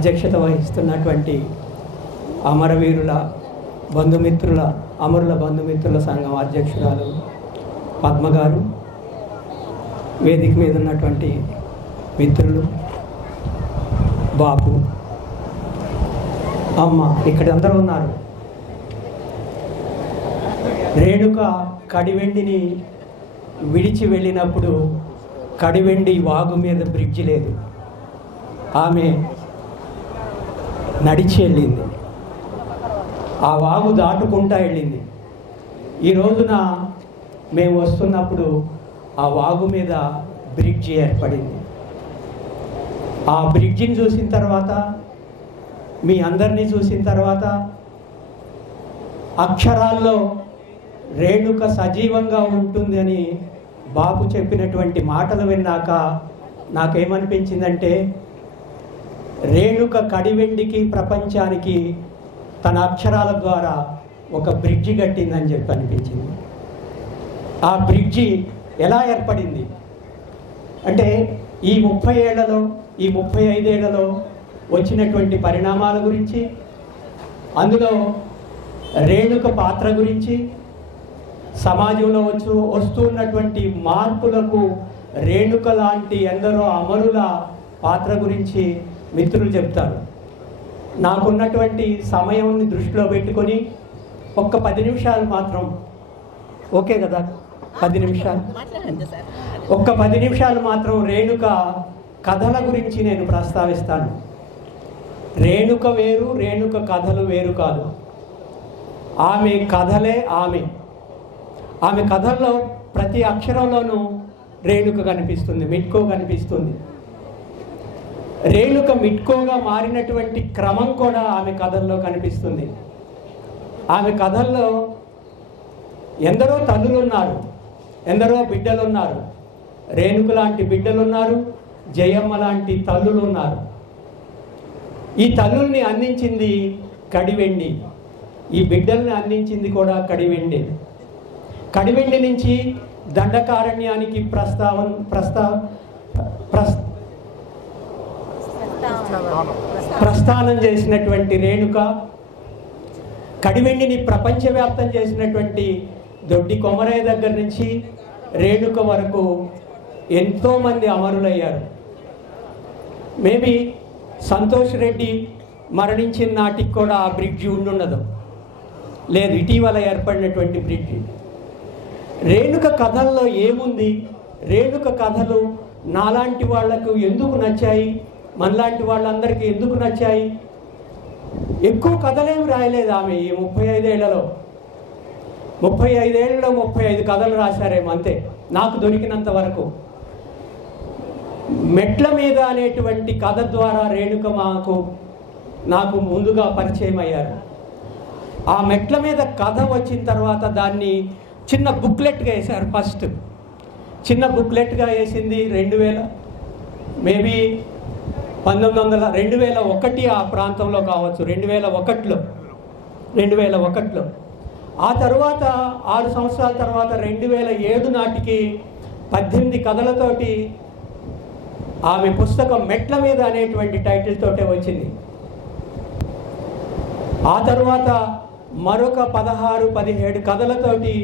అధ్యక్షత వహిస్తున్నటువంటి అమరవీరుల బంధుమిత్రుల అమరుల బంధుమిత్రుల సంఘం అధ్యక్షురాలు పద్మ గారు, వేదిక మీద ఉన్నటువంటి మిత్రులు బాపు, అమ్మ, ఇక్కడ అందరూ ఉన్నారు. రేణుక కడివెండిని విడిచి వెళ్ళినప్పుడు కడివెండి వాగు మీద బ్రిడ్జి లేదు, ఆమె నడిచి వెళ్ళింది, ఆ వాగు దాటుకుంటా వెళ్ళింది. ఈ రోజున మేము వస్తున్నప్పుడు ఆ వాగు మీద బ్రిడ్జి ఏర్పడింది. ఆ బ్రిడ్జిని చూసిన తర్వాత, మీ అందరినీ చూసిన తర్వాత, అక్షరాల్లో రేణుక సజీవంగా ఉంటుంది అని బాపు చెప్పినటువంటి మాటలు విన్నాక నాకేమనిపించిందంటే, రేణుక కడివెండికి ప్రపంచానికి తన అక్షరాల ద్వారా ఒక బ్రిడ్జి కట్టిందని చెప్పి అనిపించింది. ఆ బ్రిడ్జి ఎలా ఏర్పడింది అంటే, ఈ 30 ఏళ్లలో, ఈ 35 ఏళ్లలో వచ్చినటువంటి పరిణామాల గురించి, అందులో రేణుక పాత్ర గురించి, సమాజంలో వస్తున్నటువంటి మార్పులకు రేణుక లాంటి ఎందరో అమరుల పాత్ర గురించి మిత్రులు చెప్తారు. నాకున్నటువంటి సమయాన్ని దృష్టిలో పెట్టుకొని ఒక్క 10 నిమిషాలు మాత్రం, ఓకే కదా, 10 నిమిషాలు, ఒక్క 10 నిమిషాలు మాత్రం రేణుక కథల గురించి నేను ప్రస్తావిస్తాను. రేణుక వేరు, రేణుక కథలు వేరు కాదు. ఆమె కథలే ఆమె కథల్లో ప్రతి అక్షరంలోనూ రేణుక కనిపిస్తుంది, మిట్కో కనిపిస్తుంది. రేణుక మిట్కోగా మారినటువంటి క్రమం కూడా ఆమె కథల్లో కనిపిస్తుంది. ఆమె కథల్లో ఎందరో తల్లులు ఉన్నారు, ఎందరో బిడ్డలు ఉన్నారు. రేణుక లాంటి బిడ్డలు ఉన్నారు, జయమ్మ లాంటి తల్లులు ఉన్నారు. ఈ తల్లుల్ని అందించింది కడివెండి, ఈ బిడ్డల్ని అందించింది కూడా కడివెండి. కడివెండి నుంచి దండకారణ్యానికి ప్రస్థానం చేసినటువంటి రేణుక, కడివెండిని ప్రపంచవ్యాప్తం చేసినటువంటి దొడ్డి కొమరయ్య దగ్గర నుంచి రేణుక వరకు ఎంతోమంది అమరులయ్యారు. మేబీ సంతోష్ రెడ్డి మరణించిన నాటికి కూడా ఆ బ్రిడ్జి ఉండుండదు, లేదు, ఇటీవల ఏర్పడినటువంటి బ్రిడ్జి. రేణుక కథల్లో ఏముంది? రేణుక కథలు నాలాంటి వాళ్లకు ఎందుకు నచ్చాయి, మనలాంటి వాళ్ళందరికీ ఎందుకు నచ్చాయి? ఎక్కువ కథలేమి రాయలేదు ఆమె ఈ 35 ఏళ్లలో. 35 ఏళ్లలో 35 కథలు రాశారేమో, అంతే నాకు దొరికినంత వరకు. మెట్ల మీద అనేటువంటి కథ ద్వారా రేణుక నాకు ముందుగా పరిచయం అయ్యారు. ఆ మెట్ల మీద కథ వచ్చిన తర్వాత దాన్ని చిన్న బుక్లెట్గా వేశారు. ఫస్ట్ చిన్న బుక్లెట్గా వేసింది 2000, మేబీ 2001 ఆ ప్రాంతంలో కావచ్చు, 2001లో. ఆ తర్వాత 6 సంవత్సరాల తర్వాత 2007 నాటికి 18 కథలతోటి ఆమె పుస్తకం మెట్ల మీద అనేటువంటి టైటిల్ తోటే వచ్చింది. ఆ తర్వాత మరొక 16-17 కథలతోటి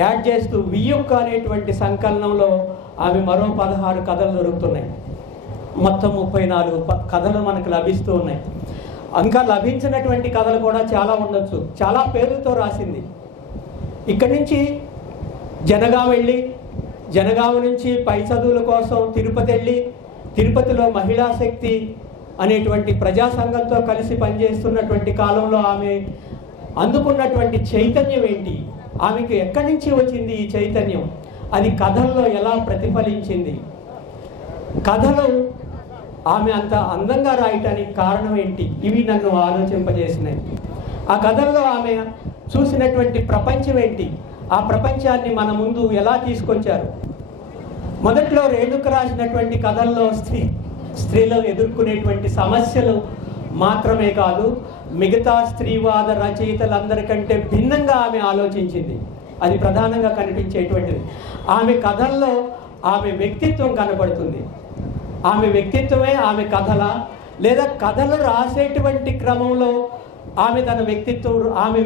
యాడ్ చేస్తూ వియ్యొక్క అనేటువంటి సంకలనంలో ఆమె మరో 16 కథలు దొరుకుతున్నాయి. మొత్తం 34 కథలు మనకు లభిస్తూ ఉన్నాయి. ఇంకా లభించినటువంటి కథలు కూడా చాలా ఉండొచ్చు. చాలా పేర్లతో రాసింది. ఇక్కడి నుంచి జనగాం వెళ్ళి, జనగాం నుంచి పై చదువుల కోసం తిరుపతి వెళ్ళి, తిరుపతిలో మహిళా శక్తి అనేటువంటి ప్రజా సంఘంతో కలిసి పనిచేస్తున్నటువంటి కాలంలో ఆమె అందుకున్నటువంటి చైతన్యం ఏంటి, ఆమెకు ఎక్కడి నుంచి వచ్చింది ఈ చైతన్యం, అది కథల్లో ఎలా ప్రతిఫలించింది, కథలు ఆమె అంత అందంగా రాయటానికి కారణం ఏంటి, ఇవి నన్ను ఆలోచింపజేసినాయి. ఆ కథల్లో ఆమె చూసినటువంటి ప్రపంచం ఏంటి, ఆ ప్రపంచాన్ని మన ముందు ఎలా తీసుకొచ్చారు. మొదట్లో రేణుక రాసినటువంటి కథల్లో స్త్రీలు ఎదుర్కొనేటువంటి సమస్యలు మాత్రమే కాదు, మిగతా స్త్రీవాద రచయితలందరికంటే భిన్నంగా ఆమె ఆలోచించింది. అది ప్రధానంగా కనిపించేటువంటిది. ఆమె కథల్లో ఆమె వ్యక్తిత్వం కనపడుతుంది. ఆమె వ్యక్తిత్వమే ఆమె కథల, లేదా కథలు రాసేటువంటి క్రమంలో ఆమె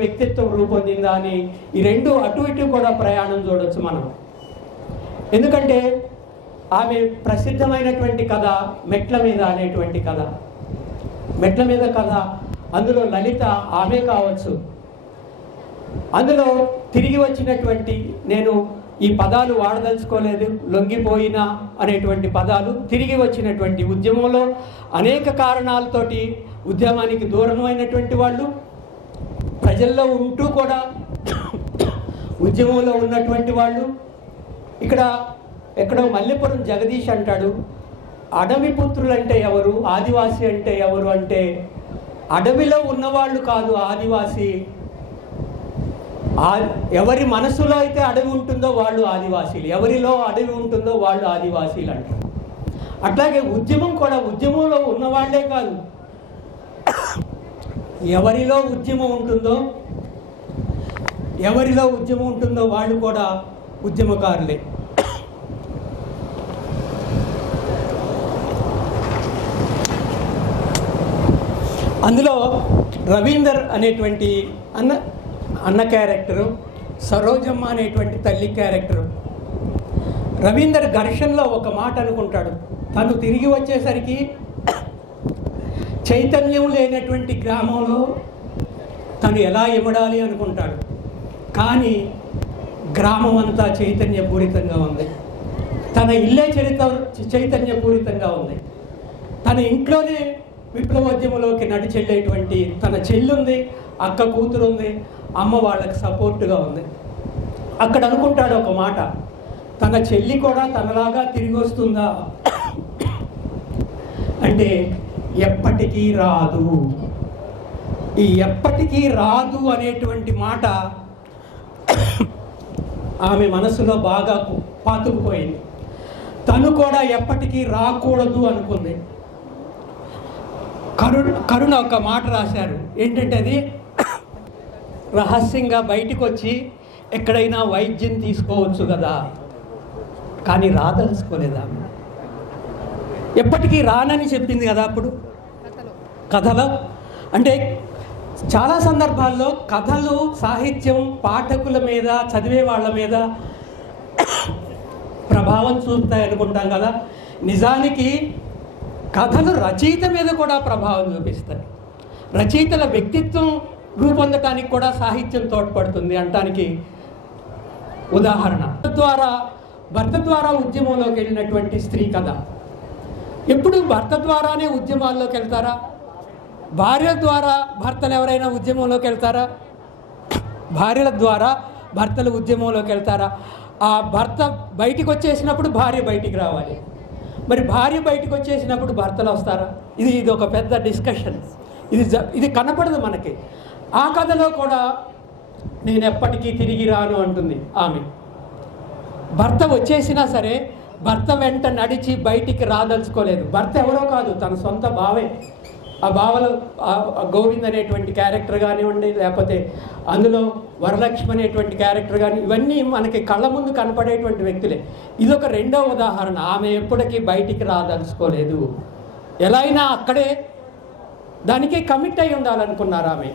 వ్యక్తిత్వం రూపొందిందా అని ఈ రెండు అటు ఇటు కూడా ప్రయాణం చూడొచ్చు మనం. ఎందుకంటే ఆమె ప్రసిద్ధమైనటువంటి కథ మెట్ల మీద అనేటువంటి కథ. మెట్ల మీద కథ, అందులో లలిత ఆమె కావచ్చు. అందులో తిరిగి వచ్చినటువంటి, నేను ఈ పదాలు వాడదలుచుకోలేదు, లొంగిపోయిన అనేటువంటి పదాలు తిరిగి వచ్చినటువంటి, ఉద్యమంలో అనేక కారణాలతోటి ఉద్యమానికి దూరమైనటువంటి వాళ్ళు, ప్రజల్లో ఉంటూ కూడా ఉద్యమంలో ఉన్నటువంటి వాళ్ళు. ఇక్కడ ఎక్కడో మల్లెపురం జగదీష్ అంటాడు, అడవి పుత్రులు అంటే ఎవరు, ఆదివాసి అంటే ఎవరు అంటే, అడవిలో ఉన్నవాళ్ళు కాదు ఆదివాసి, ఎవరి మనసులో అయితే అడవి ఉంటుందో వాళ్ళు ఆదివాసీలు, ఎవరిలో అడవి ఉంటుందో వాళ్ళు ఆదివాసీలు అంటారు. అట్లాగే ఉద్యమం కూడా, ఉద్యమంలో ఉన్నవాళ్లే కాదు, ఎవరిలో ఉద్యమం ఉంటుందో వాళ్ళు కూడా ఉద్యమకారులే. అందులో రవీందర్ అనేటువంటి అన్న క్యారెక్టరు, సరోజమ్మ అనేటువంటి తల్లి క్యారెక్టరు. రవీందర్ ఘర్షణలో ఒక మాట అనుకుంటాడు, తను తిరిగి వచ్చేసరికి చైతన్యం లేనటువంటి గ్రామంలో తను ఎలా ఇమడాలి అనుకుంటాడు. కానీ గ్రామం అంతా చైతన్యపూరితంగా ఉంది, తన ఇల్లే చైతన్యపూరితంగా ఉంది. తన ఇంట్లోనే విప్లవోద్యమంలోకి నడిచెళ్ళేటువంటి తన చెల్లుంది, అక్క కూతురు ఉంది, అమ్మ వాళ్ళకి సపోర్టుగా ఉంది. అక్కడ అనుకుంటాడు ఒక మాట, తన చెల్లి కూడా తనలాగా తిరిగి వస్తుందా అంటే ఎప్పటికీ రాదు. ఈ ఎప్పటికీ రాదు అనేటువంటి మాట ఆమె మనసులో బాగా పాతుకుపోయింది. తను కూడా ఎప్పటికీ రాకూడదు అనుకుంది. కరుణ ఒక మాట రాశారు, ఏంటంటే అది రహస్యంగా బయటికి వచ్చి ఎక్కడైనా వైద్యం తీసుకోవచ్చు కదా, కానీ రాదలుచుకోలేదా. ఎప్పటికీ రానని చెప్పింది కదా అప్పుడు కథలో. అంటే చాలా సందర్భాల్లో కథలు, సాహిత్యం పాఠకుల మీద, చదివే వాళ్ళ మీద ప్రభావం చూపుతాయి అనుకుంటాం కదా. నిజానికి కథలు రచయిత మీద కూడా ప్రభావం చూపిస్తాయి. రచయితల వ్యక్తిత్వం రూపొందటానికి కూడా సాహిత్యం తోడ్పడుతుంది అనటానికి ఉదాహరణ భర్త ద్వారా ఉద్యమంలోకి వెళ్ళినటువంటి స్త్రీ కథ. ఎప్పుడు భర్త ద్వారానే ఉద్యమాల్లోకి వెళ్తారా? భార్య ద్వారా భర్తలు ఎవరైనా ఉద్యమంలోకి వెళ్తారా? భార్యల ద్వారా భర్తలు ఉద్యమంలోకి వెళ్తారా? ఆ భర్త బయటికి వచ్చేసినప్పుడు భార్య బయటికి రావాలి. మరి భార్య బయటకు వచ్చేసినప్పుడు భర్తలు వస్తారా? ఇది ఒక పెద్ద డిస్కషన్. ఇది కనపడదు మనకి. ఆ కథలో కూడా నేను ఎప్పటికీ తిరిగి రాను అంటుంది ఆమె. భర్త వచ్చేసినా సరే భర్త వెంట నడిచి బయటికి రాదలుచుకోలేదు. భర్త ఎవరో కాదు, తన సొంత బావే. ఆ బావలో గోవింద్ అనేటువంటి క్యారెక్టర్ కానివ్వండి, లేకపోతే అందులో వరలక్ష్మి అనేటువంటి క్యారెక్టర్ కానీ, ఇవన్నీ మనకి కళ్ళ ముందు కనపడేటువంటి వ్యక్తులే. ఇదొక రెండో ఉదాహరణ. ఆమె ఎప్పటికీ బయటికి రాదలుచుకోలేదు. ఎలా అయినా అక్కడే దానికే కమిట్ అయి ఉండాలనుకున్నారు. ఆమె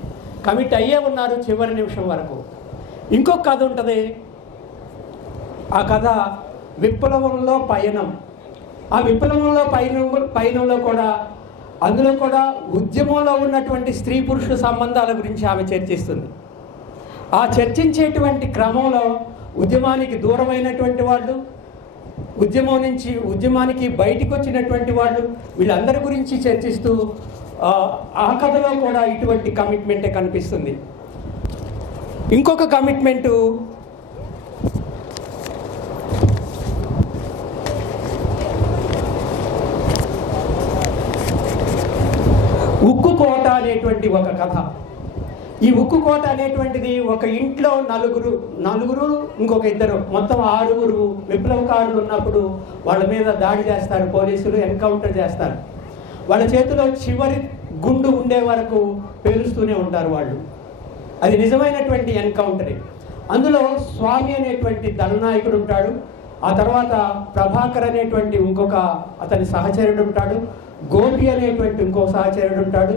కమిట్ అయ్యే ఉన్నారు చివరి నిమిషం వరకు. ఇంకొక కథ ఉంటుంది. ఆ కథ విప్లవంలో పయనం. ఆ విప్లవంలో పయనంలో కూడా, అందులో కూడా ఉద్యమంలో ఉన్నటువంటి స్త్రీ పురుష సంబంధాల గురించి ఆమె చర్చిస్తుంది. ఆ చర్చించేటువంటి క్రమంలో ఉద్యమానికి దూరమైనటువంటి వాళ్ళు, ఉద్యమానికి బయటికి వచ్చినటువంటి వాళ్ళు, వీళ్ళందరి గురించి చర్చిస్తూ ఆ కథలో కూడా ఇటువంటి కమిట్మెంటే కనిపిస్తుంది. ఇంకొక కమిట్మెంటు ఉక్కు కోట అనేటువంటి ఒక కథ. ఈ ఉక్కు కోట అనేటువంటిది ఒక ఇంట్లో నలుగురు ఇంకొక ఇద్దరు, మొత్తం 6 విప్లవకారులు ఉన్నప్పుడు వాళ్ళ మీద దాడి చేస్తారు పోలీసులు, ఎన్కౌంటర్ చేస్తారు. వాళ్ళ చేతిలో చివరి గుండు ఉండే వరకు పేలుస్తూనే ఉంటారు వాళ్ళు. అది నిజమైనటువంటి ఎన్కౌంటరే. అందులో స్వామి అనేటువంటి దళనాయకుడు ఉంటాడు. ఆ తర్వాత ప్రభాకర్ అనేటువంటి ఇంకొక అతని సహచరుడు ఉంటాడు. గోపి అనేటువంటి ఇంకో సహచరుడు ఉంటాడు,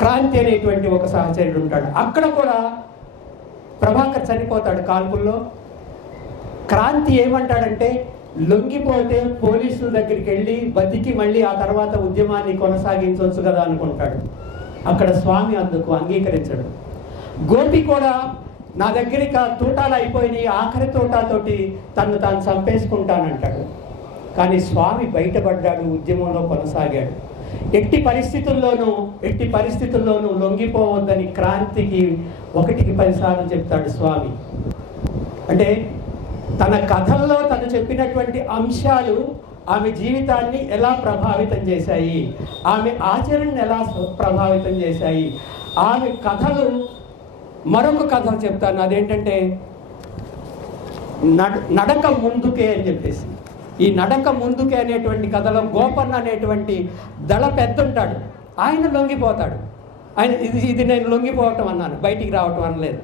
క్రాంతి అనేటువంటి ఒక సహచరుడు ఉంటాడు. అక్కడ కూడా ప్రభాకర్ చనిపోతాడు కాల్పుల్లో. క్రాంతి ఏమంటాడంటే, లొంగిపోతే పోలీసుల దగ్గరికి వెళ్ళి బతికి మళ్ళీ ఆ తర్వాత ఉద్యమాన్ని కొనసాగించవచ్చు కదా అనుకుంటాడు. అక్కడ స్వామి అందుకు అంగీకరించడు. గోపి కూడా నా దగ్గరికి తూటాలు అయిపోయినాయి, ఆఖరి తోటాతోటి తను తాను చంపేసుకుంటానంటాడు. కానీ స్వామి బయటపడ్డాడు, ఉద్యమంలో కొనసాగాడు. ఎట్టి పరిస్థితుల్లోనూ లొంగిపోవద్దని క్రాంతికి 1కి 10 సార్లు చెప్తాడు స్వామి. అంటే తన కథల్లో తను చెప్పినటువంటి అంశాలు ఆమె జీవితాన్ని ఎలా ప్రభావితం చేశాయి, ఆమె ఆచరణను ఎలా ప్రభావితం చేశాయి. ఆమె కథలు, మరొక కథ చెప్తాను, అదేంటంటే నడక ముందుకే అని చెప్పేసి. ఈ నడక ముందుకే అనేటువంటి కథలో గోపన్న అనేటువంటి దళ పెద్ద ఉంటాడు. ఆయన లొంగిపోతాడు. ఆయన ఇది నేను లొంగిపోవటం అన్నాను, బయటికి రావటం అనలేదు.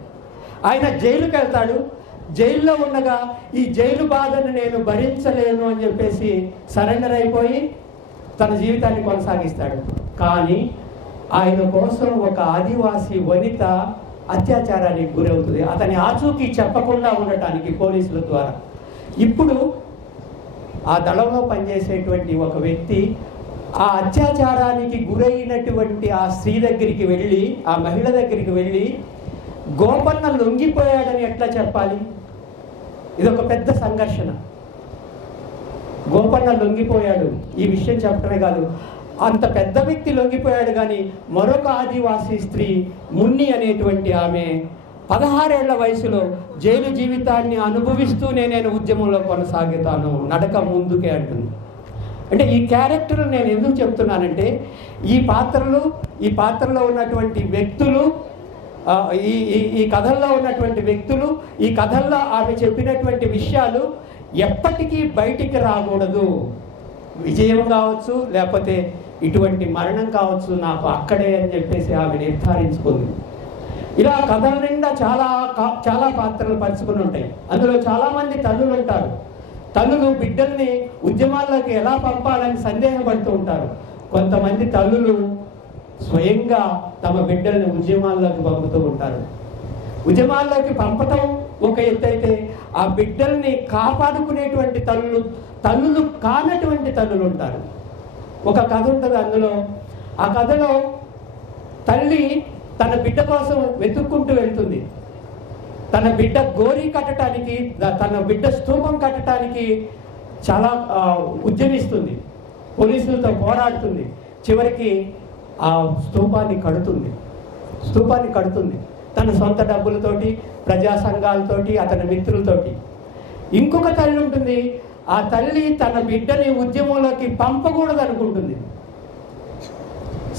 ఆయన జైలుకి వెళ్తాడు. జైల్లో ఉండగా ఈ జైలు బాధను నేను భరించలేను అని చెప్పేసి సరెండర్ అయిపోయి తన జీవితాన్ని కొనసాగిస్తాడు. కానీ ఆయన కోసం ఒక ఆదివాసీ వనిత అత్యాచారానికి గురవుతుంది. అతని ఆచూకీ చెప్పకుండా ఉండటానికి పోలీసుల ద్వారా. ఇప్పుడు ఆ దళంలో పనిచేసేటువంటి ఒక వ్యక్తి ఆ అత్యాచారానికి గురైనటువంటి ఆ స్త్రీ దగ్గరికి వెళ్ళి, ఆ మహిళ దగ్గరికి వెళ్ళి, గోపన్న లొంగిపోయాడని ఎట్లా చెప్పాలి? ఇదొక పెద్ద సంఘర్షణ. గోపన్న లొంగిపోయాడు, ఈ విషయం చెప్పడమే కాదు, అంత పెద్ద వ్యక్తి లొంగిపోయాడు. కానీ మరొక ఆదివాసీ స్త్రీ మున్ని అనేటువంటి ఆమె 16 ఏళ్ల వయసులో జైలు జీవితాన్ని అనుభవిస్తూనే నేను ఉద్యమంలో కొనసాగుతాను, నడక ముందుకే అంటుంది. అంటే ఈ క్యారెక్టర్ నేను ఎందుకు చెప్తున్నానంటే, ఈ పాత్రలో ఉన్నటువంటి వ్యక్తులు, ఈ కథల్లో ఉన్నటువంటి వ్యక్తులు, ఈ కథల్లో ఆమె చెప్పినటువంటి విషయాలు ఎప్పటికీ బయటికి రాకూడదు. విజయం కావచ్చు, లేకపోతే ఇటువంటి మరణం కావచ్చు, నాకు అక్కడే అని చెప్పేసి ఆమె నిర్ధారించుకుంది. ఇలా కథల నిండా చాలా పాత్రలు పంచుకుని ఉంటాయి. అందులో చాలామంది తల్లులు ఉంటారు. తల్లులు బిడ్డల్ని ఉద్యమాల్లోకి ఎలా పంపాలని సందేహపడుతూ ఉంటారు. కొంతమంది తల్లులు స్వయంగా తమ బిడ్డల్ని ఉద్యమాల్లోకి పంపుతూ ఉంటారు. ఉద్యమాల్లోకి పంపటం ఒక ఎత్తు అయితే, ఆ బిడ్డల్ని కాపాడుకునేటువంటి తల్లులు కానటువంటి తల్లులు ఉంటారు. ఒక కథ ఉంటుంది అందులో. ఆ కథలో తల్లి తన బిడ్డ కోసం వెతుక్కుంటూ వెళ్తుంది. తన బిడ్డ గోరీ కట్టడానికి, తన బిడ్డ స్తూపం కట్టడానికి చాలా ఉద్యమిస్తుంది, పోలీసులతో పోరాడుతుంది. చివరికి ఆ స్తూపాన్ని కడుతుంది తన సొంత డబ్బులతోటి, ప్రజా సంఘాలతోటి, అతని మిత్రులతోటి. ఇంకొక తల్లి ఉంటుంది, ఆ తల్లి తన బిడ్డని ఉద్యమంలోకి పంపకూడదు అనుకుంటుంది.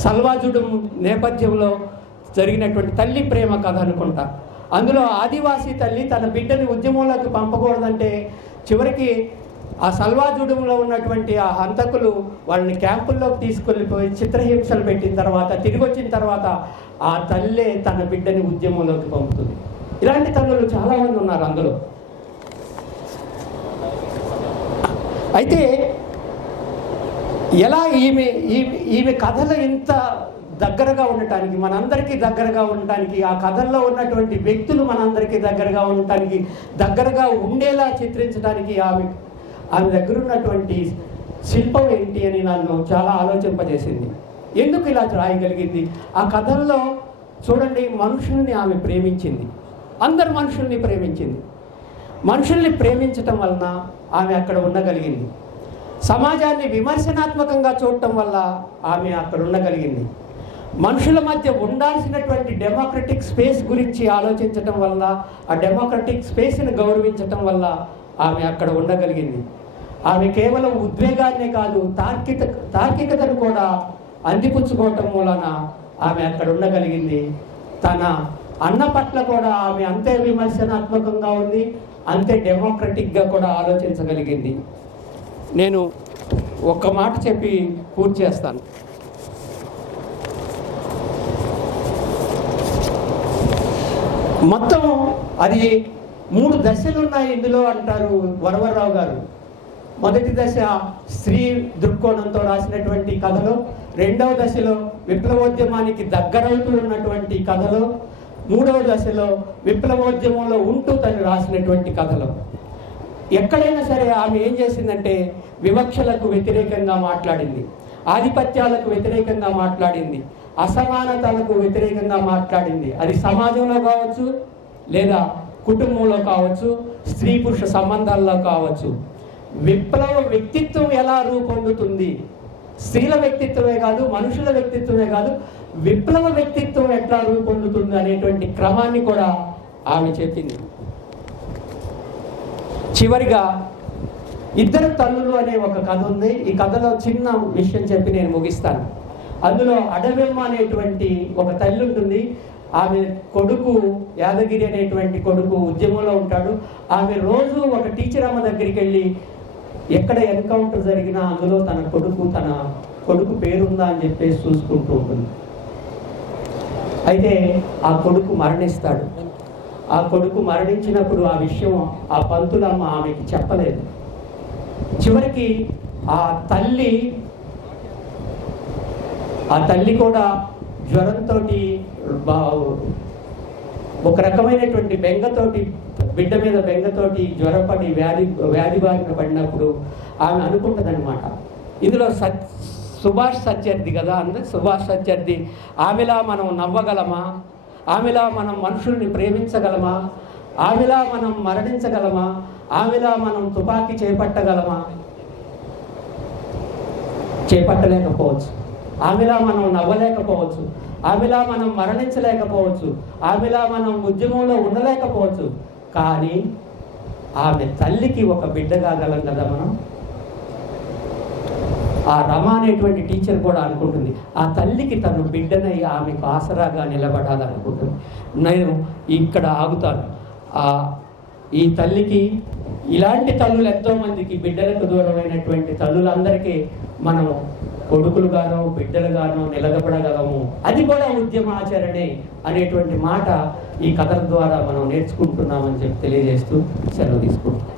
సల్వాజుడు నేపథ్యంలో జరిగినటువంటి తల్లి ప్రేమ కథ అనుకుంటా. అందులో ఆదివాసీ తల్లి తన బిడ్డని ఉద్యమంలోకి పంపకూడదంటే చివరికి ఆ సల్వాజుడంలో ఉన్నటువంటి ఆ హంతకులు వాళ్ళని క్యాంపుల్లోకి తీసుకెళ్ళిపోయి చిత్రహింసలు పెట్టిన తర్వాత, తిరిగి వచ్చిన తర్వాత ఆ తల్లే తన బిడ్డని ఉద్యమంలోకి పంపుతుంది. ఇలాంటి తల్లులు చాలామంది ఉన్నారు అందులో. అయితే ఎలా ఈమె కథలు ఇంత దగ్గరగా ఉండటానికి, మనందరికీ దగ్గరగా ఉండటానికి, ఆ కథల్లో ఉన్నటువంటి వ్యక్తులు మనందరికీ దగ్గరగా ఉండటానికి, దగ్గరగా ఉండేలా చిత్రించడానికి ఆమె దగ్గర ఉన్నటువంటి శిల్పం ఏంటి అని నన్ను చాలా ఆలోచింపజేసింది. ఎందుకు ఇలా రాయగలిగింది? ఆ కథల్లో చూడండి, మనుషుల్ని ఆమె ప్రేమించింది, అందరు మనుషుల్ని ప్రేమించింది. మనుషుల్ని ప్రేమించటం వలన ఆమె అక్కడ ఉండగలిగింది. సమాజాన్ని విమర్శనాత్మకంగా చూడటం వల్ల ఆమె అక్కడ ఉండగలిగింది. మనుషుల మధ్య ఉండాల్సినటువంటి డెమోక్రటిక్ స్పేస్ గురించి ఆలోచించటం వల్ల, ఆ డెమోక్రటిక్ స్పేస్ని గౌరవించటం వల్ల ఆమె అక్కడ ఉండగలిగింది. ఆమె కేవలం ఉద్వేగాన్నే కాదు, తార్కికతను కూడా అందిపుచ్చుకోవటం మూలన ఆమె అక్కడ ఉండగలిగింది. తన అన్న పట్ల కూడా ఆమె అంతే విమర్శనాత్మకంగా ఉంది, అంతే డెమోక్రటిక్గా కూడా ఆలోచించగలిగింది. నేను ఒక్క మాట చెప్పి పూర్తి చేస్తాను. మొత్తం అది 3 దశలు ఉన్నాయి ఇందులో అంటారు వరవరరావు గారు. మొదటి దశ స్త్రీ దృక్కోణంతో రాసినటువంటి కథలు, రెండవ దశలో విప్లవోద్యమానికి దగ్గరవుతూ ఉన్నటువంటి కథలు, మూడవ దశలో విప్లవోద్యమంలో ఉంటూ తను రాసినటువంటి కథలు. ఎక్కడైనా సరే ఆమె ఏం చేసిందంటే వివక్షలకు వ్యతిరేకంగా మాట్లాడింది, ఆధిపత్యాలకు వ్యతిరేకంగా మాట్లాడింది, అసమానతలకు వ్యతిరేకంగా మాట్లాడింది. అది సమాజంలో కావచ్చు, లేదా కుటుంబంలో కావచ్చు, స్త్రీ పురుష సంబంధాల్లో కావచ్చు. విప్లవ వ్యక్తిత్వం ఎలా రూపొందుతుంది, స్త్రీల వ్యక్తిత్వమే కాదు, మనుషుల వ్యక్తిత్వమే కాదు, విప్లవ వ్యక్తిత్వం ఎట్లా రూపొందుతుంది అనేటువంటి క్రమాన్ని కూడా ఆమె చెప్పింది. చివరిగా ఇద్దరు తల్లులు అనే ఒక కథ ఉంది. ఈ కథలో చిన్న విషయం చెప్పి నేను ముగిస్తాను. అందులో అడవెమ్మ అనేటువంటి ఒక తల్లి ఉంటుంది. ఆమె కొడుకు యాదగిరి అనేటువంటి కొడుకు ఉద్యమంలో ఉంటాడు. ఆమె రోజు ఒక టీచర్ అమ్మ దగ్గరికి వెళ్ళి ఎక్కడ ఎన్కౌంటర్ జరిగినా అందులో తన కొడుకు పేరుందా అని చెప్పేసి చూసుకుంటూ ఉంటుంది. అయితే ఆ కొడుకు మరణిస్తాడు. ఆ కొడుకు మరణించినప్పుడు ఆ విషయం ఆ పంతులమ్మ ఆమెకి చెప్పలేదు. చివరికి ఆ తల్లి కూడా జ్వరంతో ఒక రకమైనటువంటి బెంగతోటి, బిడ్డ మీద బెంగతోటి జ్వరపడి వ్యాధి బారిన పడినప్పుడు ఆమె అనుకుంటుందన్నమాట, ఇందులో సుభాష్ సత్యర్థి కదా, సుభాష్ సత్యర్థి ఆమెలా మనం నవ్వగలమా, ఆమెలా మనం మనుషుల్ని ప్రేమించగలమా, ఆమెలా మనం మరణించగలమా, ఆమెలా మనం తుపాకీ చేపట్టలేకపోవచ్చు, ఆమెలా మనం నవ్వలేకపోవచ్చు, ఆమెలా మనం మరణించలేకపోవచ్చు, ఆమెలా మనం ఉద్యమంలో ఉండలేకపోవచ్చు, కానీ ఆమె తల్లికి ఒక బిడ్డ కాగలం కదా మనం. ఆ రమ అనేటువంటి టీచర్ కూడా అనుకుంటుంది ఆ తల్లికి తను బిడ్డనై ఆమెకు ఆసరాగా నిలబడాలనుకుంటుంది. నేను ఇక్కడ ఆగుతాను. ఈ తల్లికి, ఇలాంటి తల్లులు ఎంతోమందికి, బిడ్డలకు దూరమైనటువంటి తల్లులందరికీ మనం కొడుకులుగానో బిడ్డలుగానో నిలబడగలము. అది కూడా ఉద్యమాచరణే అనేటువంటి మాట ఈ కథల ద్వారా మనం నేర్చుకుంటున్నామని చెప్పి తెలియజేస్తూ సెలవు తీసుకుంటాం.